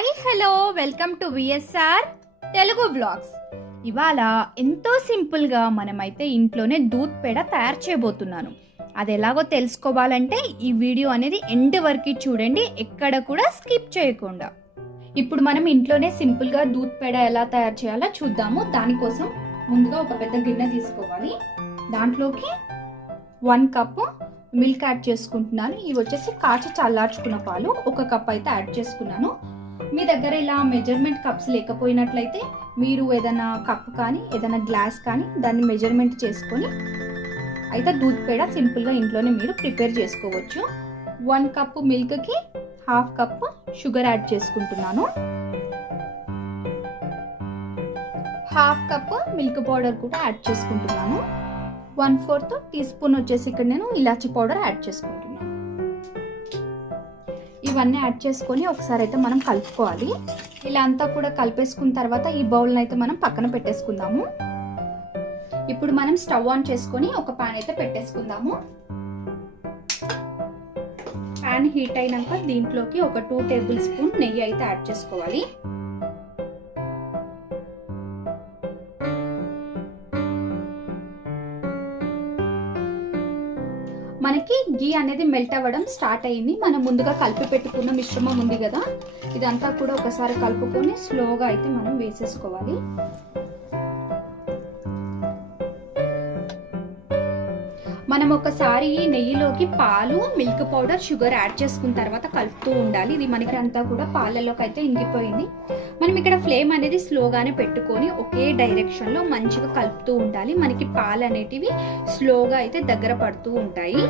Hi hello welcome to VSR Telugu blogs. ఇవాళ ఎంతో సింపుల్గా మనమైతే ఇంట్లోనే దూద్ పేడ తయారు చేయబోతున్నాను. అది ఎలాగో తెలుసుకోవాలంటే ఈ వీడియో అనేది ఎండ్ వరకు చూడండి, ఎక్కడ కూడా స్కిప్ చేయకుండా. ఇప్పుడు మనం ఇంట్లోనే సింపుల్గా దూద్ పేడ ఎలా తయారు చేయాలో చూద్దాము. దానికోసం ముందుగా ఒక పెద్ద గిన్నె తీసుకోవాలి. దాంట్లోకి 1 కప్పు మిల్క్ యాడ్ చేసుకుంటున్నాను. ఇవి వచ్చేసి కాచి చల్లార్చుకున్న పాలు 1 కప్ అయితే యాడ్ చేసుకున్నాను. మీ దగ్గర ఇలా మెజర్మెంట్ కప్స్ లేకపోయినట్లయితే మీరు ఏదైనా కప్ కానీ ఏదైనా గ్లాస్ కానీ దాన్ని మెజర్మెంట్ చేసుకొని అయితే దూద్ పేడ సింపుల్గా ఇంట్లోనే మీరు ప్రిపేర్ చేసుకోవచ్చు. 1 కప్పు మిల్క్కి 1/2 కప్పు షుగర్ యాడ్ చేసుకుంటున్నాను. 1/2 కప్పు మిల్క్ పౌడర్ కూడా యాడ్ చేసుకుంటున్నాను. 1/4 టీ స్పూన్ వచ్చేసి ఇక్కడ నేను ఇలాచీ పౌడర్ యాడ్ చేసుకుంటున్నాను. ఇవన్నీ యాడ్ చేసుకొని ఒకసారి అయితే మనం కలుపుకోవాలి. ఇలా అంతా కూడా కలిపేసుకున్న తర్వాత ఈ బౌల్ని అయితే మనం పక్కన పెట్టేసుకుందాము. ఇప్పుడు మనం స్టవ్ ఆన్ చేసుకొని ఒక పాన్ అయితే పెట్టేసుకుందాము. పాన్ హీట్ అయినాక దీంట్లోకి ఒక 2 టేబుల్ స్పూన్ నెయ్యి అయితే యాడ్ చేసుకోవాలి. మనకి గీ అనేది మెల్ట్ అవ్వడం స్టార్ట్ అయింది. మనం ముందుగా కలిపి పెట్టుకున్న మిశ్రమం ఉంది కదా, ఇదంతా కూడా ఒకసారి కలుపుకొని స్లోగా అయితే మనం వేసేసుకోవాలి. మనం ఒకసారి నెయ్యిలోకి పాలు, మిల్క్ పౌడర్, షుగర్ యాడ్ చేసుకున్న తర్వాత కలుపుతూ ఉండాలి. ఇది మనకి అంతా కూడా పాలలోకి అయితే ఇంకిపోయింది. మనం ఇక్కడ ఫ్లేమ్ అనేది స్లోగానే పెట్టుకొని ఒకే డైరెక్షన్ లో మంచిగా కలుపుతూ ఉండాలి. మనకి పాలు అనేటివి స్లోగా అయితే దగ్గర పడుతూ ఉంటాయి.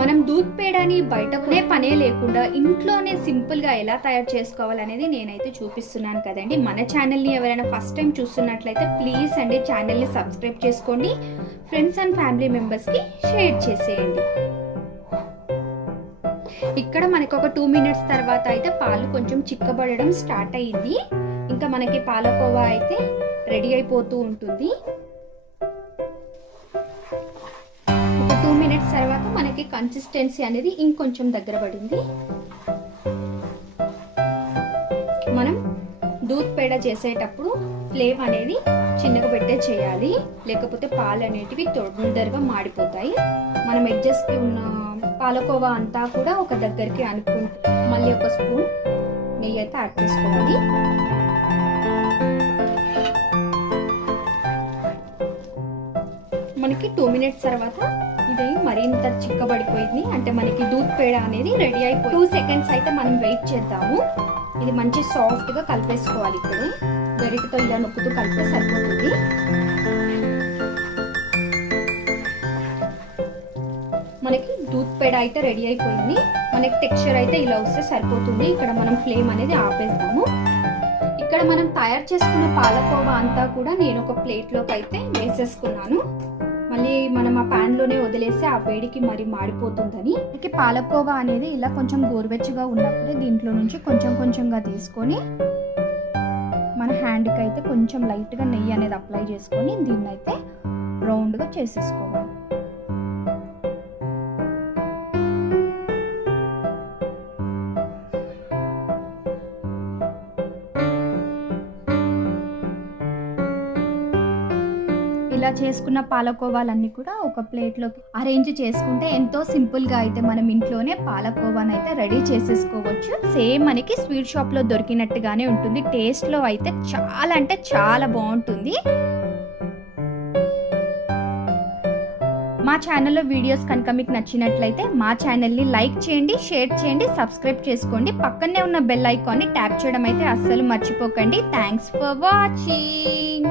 మనం దూద్ పేడని బయట కొనే పనే లేకుండా ఇంట్లోనే సింపుల్ గా ఎలా తయారు చేసుకోవాలనేది నేనైతే చూపిస్తున్నాను కదండి. మన ఛానల్ని ఎవరైనా ఫస్ట్ టైం చూస్తున్నట్లయితే ప్లీజ్ అండి ఛానల్ని సబ్స్క్రైబ్ చేసుకోండి. ఫ్రెండ్స్ అండ్ ఫ్యామిలీ మెంబర్స్ కి షేర్ చేసేయండి. ఇక్కడ మనకి ఒక 2 మినిట్స్ తర్వాత అయితే పాలు కొంచెం చిక్కబడడం స్టార్ట్ అయ్యింది. ఇంకా మనకి పాలకోవా అయితే రెడీ అయిపోతూ ఉంటుంది. ఒక 2 మినిట్స్ తర్వాత మనకి కన్సిస్టెన్సీ అనేది ఇంకొంచెం దగ్గర పడింది. మనం దూద్ పేడ చేసేటప్పుడు ఫ్లేమ్ అనేది చిన్నగా పెట్టే చేయాలి, లేకపోతే పాలు అనేటివి తొందరగా మాడిపోతాయి. మనం ఎడ్జెస్కి ఉన్న పాలకోవా అంతా కూడా ఒక దగ్గరికి అనుకుంటూ మళ్ళీ ఒక స్పూన్ నెయ్యి అయితే యాడ్ చేసుకోవాలి. మనకి 2 మినిట్స్ తర్వాత ఇది మరింత చిక్కబడిపోయింది. అంటే మనకి దూద్ పేడ అనేది రెడీ అయిపోయి 2 సెకండ్స్ అయితే మనం వెయిట్ చేద్దాము. ఇది మంచి సాఫ్ట్ గా కలిపేసుకోవాలి. ఇప్పుడు గరిటతో ఇలా నొక్కుతూ కలిపే సరిపోతుంది. మనకి దూద్ పేడ అయితే రెడీ అయిపోయింది. మనకి టెక్స్చర్ అయితే ఇలా వస్తే సరిపోతుంది. ఇక్కడ మనం ఫ్లేమ్ అనేది ఆపేస్తాము. ఇక్కడ మనం తయారు చేసుకున్న పాలకోవా అంతా కూడా నేను ఒక ప్లేట్లోకి అయితే వేసేసుకున్నాను. మళ్ళీ మనం ఆ ప్యాన్ లోనే వదిలేసి ఆ వేడికి మరి మాడిపోతుందని పాలకోవా అనేది ఇలా కొంచెం గోరువెచ్చగా ఉన్నప్పుడే దీంట్లో నుంచి కొంచెం కొంచెంగా తీసుకొని మన హ్యాండ్కి అయితే కొంచెం లైట్గా నెయ్యి అనేది అప్లై చేసుకొని దీన్ని అయితే రౌండ్గా చేసేసుకోవాలి. ఇలా చేసుకున్న పాలకోవాలన్నీ కూడా ఒక ప్లేట్లోకి అరేంజ్ చేసుకుంటే ఎంతో సింపుల్గా అయితే మనం ఇంట్లోనే పాలకోవాని అయితే రెడీ చేసేసుకోవచ్చు. సేమ్ మనకి స్వీట్ షాప్లో దొరికినట్టుగానే ఉంటుంది. టేస్ట్లో అయితే చాలా అంటే చాలా బాగుంటుంది. మా ఛానల్లో వీడియోస్ కనుక మీకు నచ్చినట్లయితే మా ఛానల్ని లైక్ చేయండి, షేర్ చేయండి, సబ్స్క్రైబ్ చేసుకోండి. పక్కనే ఉన్న బెల్ ఐకాన్ని ట్యాప్ చేయడం అయితే అస్సలు మర్చిపోకండి. Thanks for watching.